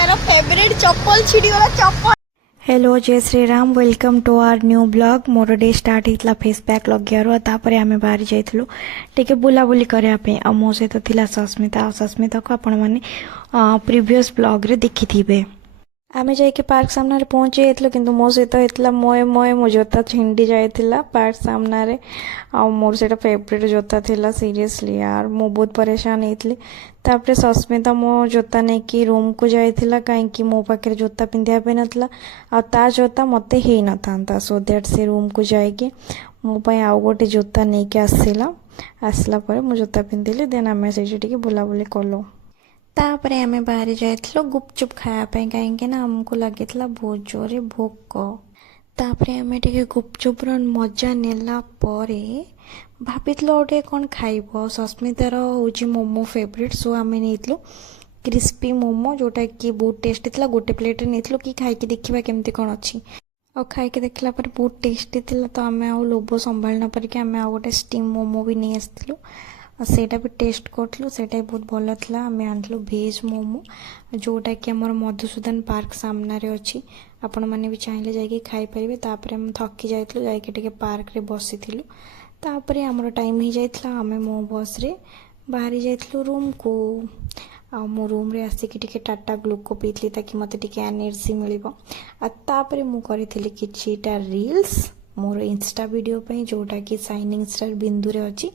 तार फेवरेट चप्पल छिड़ीगला चप्पल। हेलो जय Shri Ram welcome to our new blog मोर डे स्टार्ट होता फेस पैक लगे तापर आम बाहरी जाइलु टे बुलाबुली करने आ मो सहित थिला सस्मिता सस्मिता को आपण मैंने प्रीवियस ब्लॉग रे देखी थे। आमे जाके पार्क सामने पहुंची जाइलु किंतु मो सहित होता मोए मोए मो जोता छिंडी जाइला पार्क सामने आ मोर से फेवरेट जोता थिला सीरियसली यार मु बहुत परेशान होती। तापर सस्मिता मो जोता नहीं कि रूम को जाइला कहीं मो पाखे जोता पिंधिया पे नथला आ ता जोता मते ही न था सो दैट से रूम को जाके मो पाई आउ गोटे जोता नहीं कि आसला पर मु जोता पिंधिली देन आमे से टिके बुलाबुली कलु। तापर आमे बाहरी जाइलु गुपचुप खायापी कहीं आमको लगी बहुत जोरे भोक। तापर आमे टिके गुपचुप मजा नेला परे भाविलु गोटे कौन खाइब सस्मितार हूँ मोमो फेवरेट सो आम नहीं क्रिस्पी मोमो जोटा कि बहुत टेस्टी था गोटे प्लेट नहीं कि खाई देखा केमती कौन अच्छी और खाई देखला पर बहुत टेस्टी थी तो आम आ लोभ संभाल न परिक आम आ गोटे स्टीम मोमो भी नहीं आसलु सेटा भी टेस्ट करूँ से बहुत भल था। आम आनलु भेज मोमो जोटा कि आम मधुसूदन पार्क सामने अच्छी आपण मैंने भी चाहिए जाकि खाईपारे। तापर हम थकी जाइलु जाकि पार्क रे बसी तापर आमर टाइम हो जाइला आम मो बस रे बाहरी जाइलु रूम को आ मो रूम रे आसिक टिके टाटा ग्लूको पीली ताकि मते टिके एनर्जी मिलिबो आ तापर मु करिथिली किछिटा रील्स मोर इंस्टा वीडियो पे जोटा कि शाइनिंग स्टार बिंदु रे अछि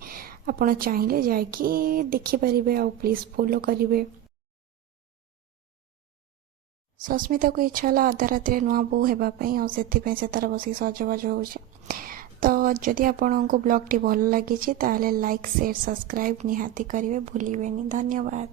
आपण चाहिए जाकि देखि परिबे आ प्लीज फॉलो करिवे। सस्मिता को इच्छा है आधा रात नुआ बो हेबापी और से तार बस सजबाज हो। तो जदि आपण को ब्लॉग टी भल लगी लाइक शेयर सब्सक्राइब निहाती करेंगे भूलें। धन्यवाद।